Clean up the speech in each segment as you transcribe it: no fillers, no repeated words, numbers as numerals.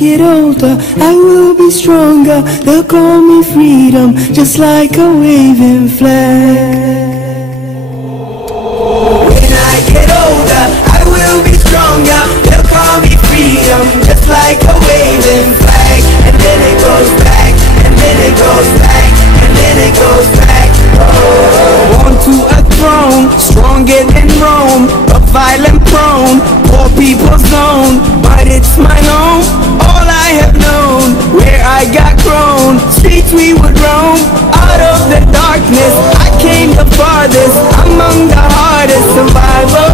get older, I will be stronger. They'll call me freedom, just like a waving flag. When I get older, I will be stronger. They'll call me freedom, just like a waving flag. And then it goes back, and then it goes back, and then it goes back. Oh. Onto a throne, stronger than Rome, but violent prone, poor people's zone. But it's my home, all I have known, where I got grown. Streets we would roam, out of the darkness I came the farthest, among the hardest. Survival,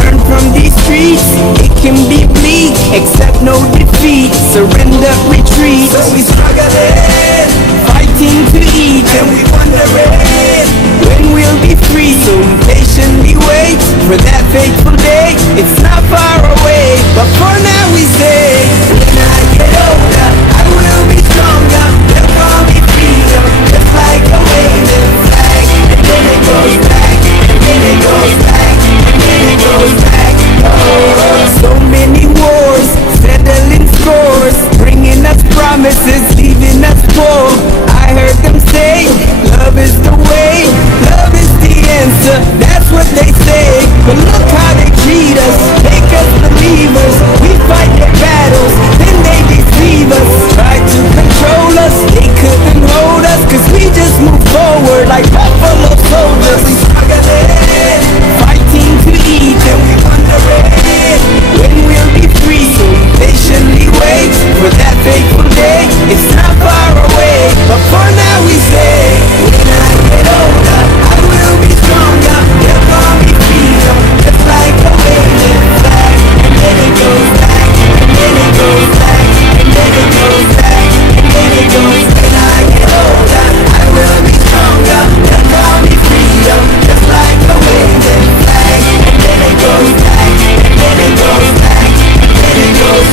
learn from these streets. It can be bleak, accept no defeat. Surrender, retreat. So we struggling, fighting to eat, and we wondering when we'll be free. So we patiently wait for that fateful day. It's not far away, but for now we say, when I get older, I will be stronger. They'll call me freedom, just like a waving flag. And then it goes back, and then it goes back, and then it goes back. Oh, so many wars, settling scores, bringing us promises, leaving us poor. I heard them say, love is the way, love is the answer, that's what they say. But look how they treat us, make us believers. We fight their battles, then they deceive us. Try to control us, they couldn't hold us, cause we just move forward like buffalo soldiers. We struggling, fighting to eat, and we wondering when we'll be free. So we patiently wait for that fateful day. It's not far away, but for now we say, when I get older, I will be stronger. They'll call me freedom, just like a waving flag. And then it goes back, and then it goes back, and then it goes back, and then it goes. When I get older, I will be stronger. They'll call me freedom, just like a waving flag. And then it goes back, and then it goes back, and then it goes back, and then it goes.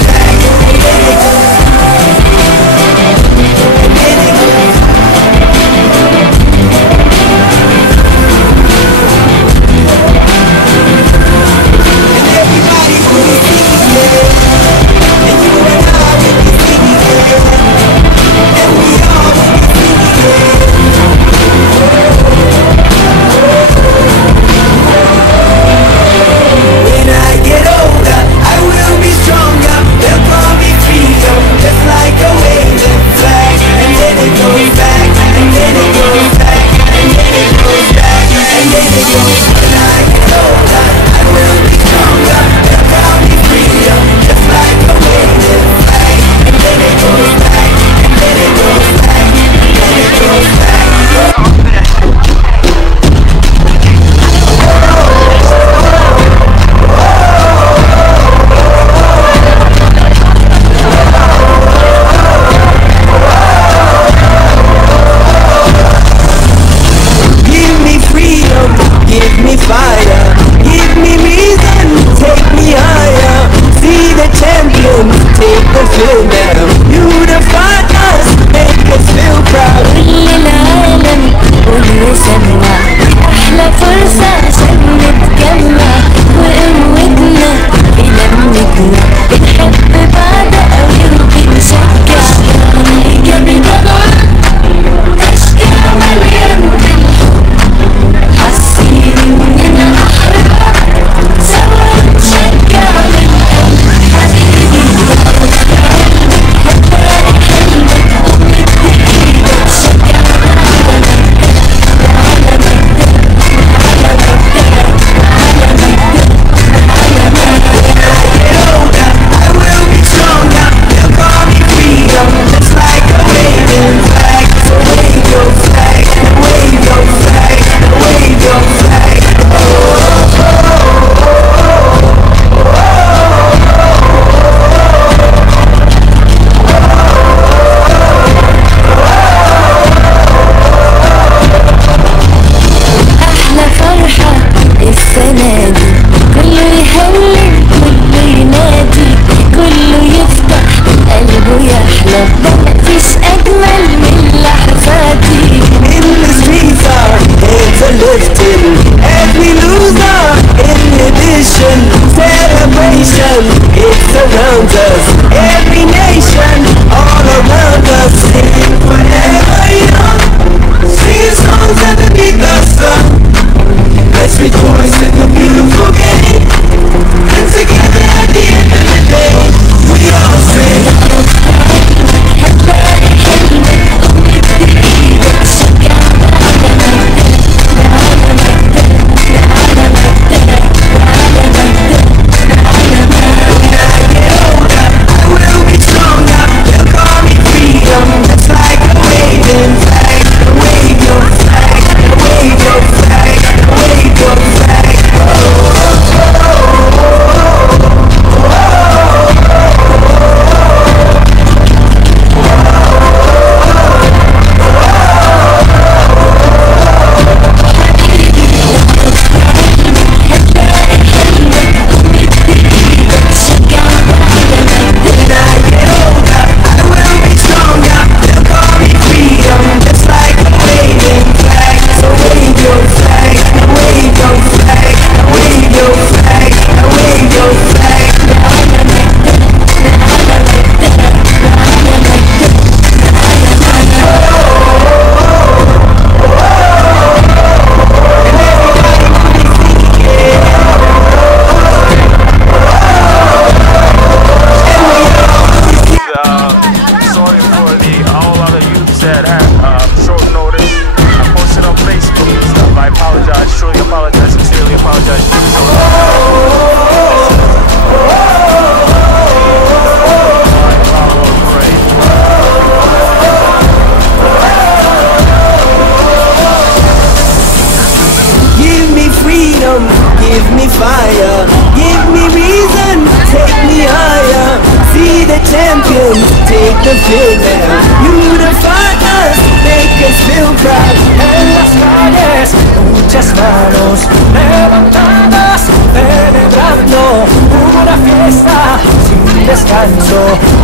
Celebration, it surrounds us every night. champions take the field now. Unify us, make us feel proud. En las calles, muchas manos levantadas, celebrando una fiesta sin descanso.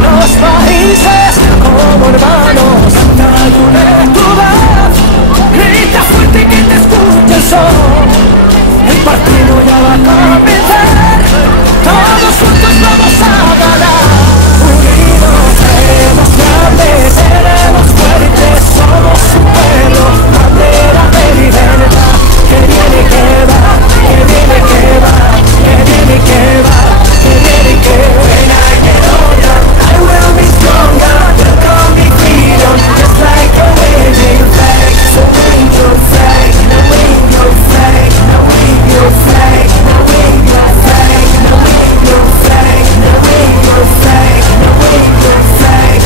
Los países como hermanos, cantando de tu voz. Grita fuerte que te escuche el sol. El partido ya va a comenzar. Todos juntos vamos a ganar. Unidos seremos grandes, seremos fuertes, somos un pueblo, bandera de libertad. Que viene y que va, que viene y que va, que viene y que va, que viene y que va. When I get older, I will be stronger. They'll call me freedom, just like a waving flag. So wave your flag, now wave your flag, now wave your flag, now wave your flag, now wave your flag, now wave your flag, now wave your flag.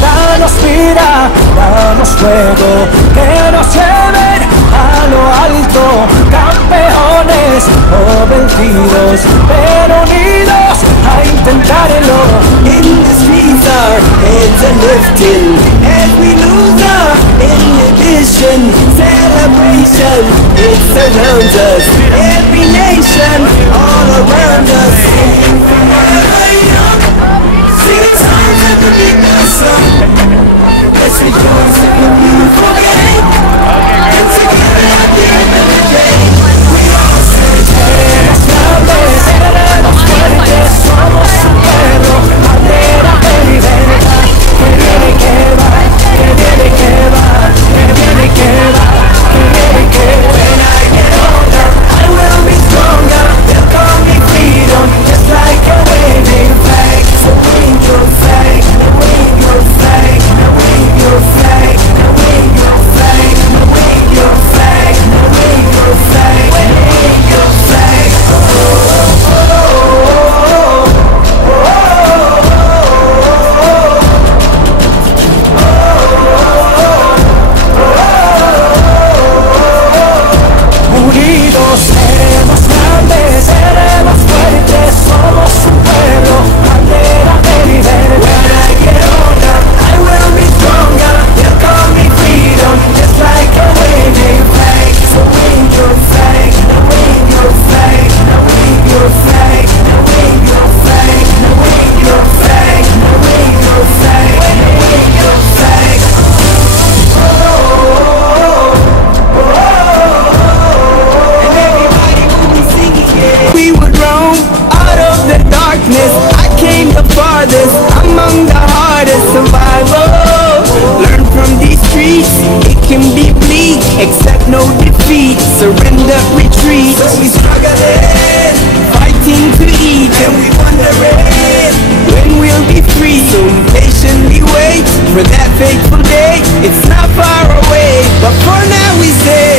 Danos vida, danos fuego, que nos lleven a lo alto, campeones o vencidos, pero unidos a intentarlo. In the streets our heads are lifting as we lose our inhibition. Celebration, it surrounds us. Every nation, all around us. Sing a song underneath the sun. Let's rejoice in the beautiful game. And together at the end of the day, we all Seremos grandes, seremos fuertes, somos un pueblo, bandera de libertad. Que viene y que va, que viene y que va, que viene y que va, que viene y que va. When I get older, I will be stronger. They'll call me freedom, just like a waving flag. So wave your flag, now wave your flag, now wave your flag, now wave your flag, now wave your flag, now wave your flag, wave your flag. Unidos seremos grandes, seremos fuertes, somos un pueblo, bandera de libertad. When I get older, I will be stronger. They'll call me freedom, just like a waving flag. So wave your flag, now wave your flag, now wave your flag, now wave your flag, now wave your flag, now wave your flag, now wave your flag. And everybody will be singing, yeah. We would roam out of the darkness. I came the farthest among the hardest survival. Learn from these streets, it can be bleak. Accept no defeat, surrender, retreat. So we struggling, fighting to eat, and we wondering when we'll be free. So patiently wait for that fateful day. It's not far away, but for now we say